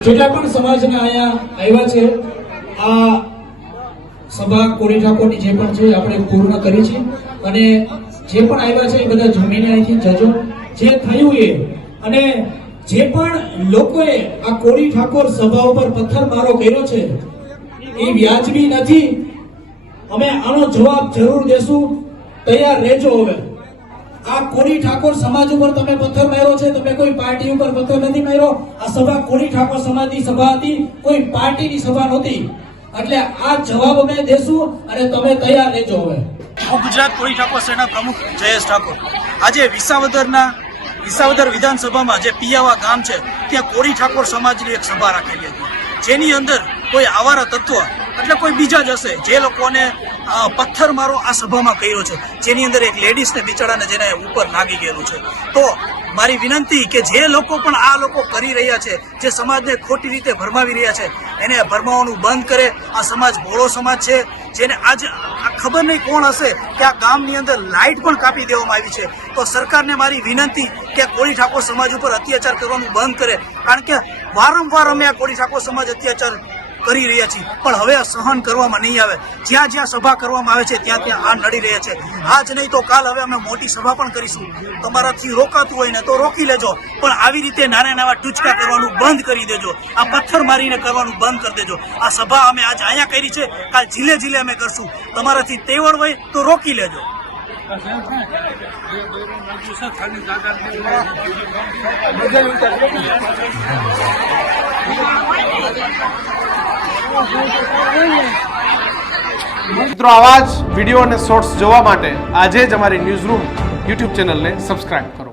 જેટલા પણ સમાજના અહીંયા આવ્યા છે આ સભા કોળી ઠાકોરની જે પણ છે આપણે પૂર્ણ કરી છે અને જે પણ આવ્યા છે એ બધા જમીને અહીંથી જજો જે થયું એ અને જે પણ લોકોએ આ કોળી ઠાકોર સભા ઉપર પથ્થરમારો કર્યો છે એ વ્યાજબી નથી। અમે આનો જવાબ જરૂર દેશું, તૈયાર રહેજો। હવે આ કોળી ઠાકોર સમાજ ઉપર તમે પથ્થર માર્યો છે, તમે કોઈ પાર્ટી ઉપર પથ્થર નથી માર્યો। આ સભા કોળી ઠાકોર સમાજની સભા હતી, કોઈ પાર્ટીની સભા નહોતી, એટલે આ જવાબ અમે દેશું અને તમે તૈયાર રહેજો। હવે હું ગુજરાત કોળી ઠાકોર સેના પ્રમુખ જયેશ ઠાકોર આજે વિસાવદર વિધાનસભામાં જે પિયાવા ગામ છે ત્યાં કોળી ઠાકોર સમાજની એક સભા રાખેલી હતી, જેની અંદર કોઈ આવારા તત્વ એટલે કોઈ બીજા જ હશે જે લોકોને પથ્થર મારો આ સભામાં કર્યો છે, જેની અંદર એક લેડીઝને બિચારાને જેને ઉપર લાગી ગયેલું છે। તો મારી વિનંતી કે જે લોકો પણ આ લોકો કરી રહ્યા છે, જે સમાજને ખોટી રીતે ભરમાવી રહ્યા છે, એને ભરમાવાનું બંધ કરે। આ સમાજ ભોળો સમાજ છે, જેને આજ ખબર નહીં કોણ હશે કે આ ગામની અંદર લાઇટ પણ કાપી દેવામાં આવી છે। તો સરકારને મારી વિનંતી કે કોળી ઠાકોર સમાજ ઉપર અત્યાચાર કરવાનું બંધ કરે, કારણ કે વારંવાર અમે આ કોળી ઠાકોર સમાજ અત્યાચાર કરી રહ્યા છીએ, પણ હવે સહન કરવામાં નહીં આવે। જ્યાં જ્યાં સભા કરવામાં આવે છે ત્યાં ત્યાં આ નડી રહ્યા છે। આજ નહીં તો કાલ હવે અમે મોટી સભા પણ કરીશું। તમારાથી રોકાતું હોય ને તો રોકી લેજો, પણ આવી રીતે નાના નાના ટૂચકા કરવાનું બંધ કરી દેજો, આ પથ્થર મારીને કરવાનું બંધ કરી દેજો। આ સભા અમે આજ અહીંયા કરી છે, કાલ જિલ્લે જિલ્લે અમે કરશું। તમારાથી તેવડ હોય તો રોકી લેજો। મિત્રો આવા જ વિડીયો અને શોર્ટ્સ જોવા માટે આજે જ અમારી ન્યૂઝ રૂમ યુટ્યુબ ચેનલને સબસ્ક્રાઇબ કરો।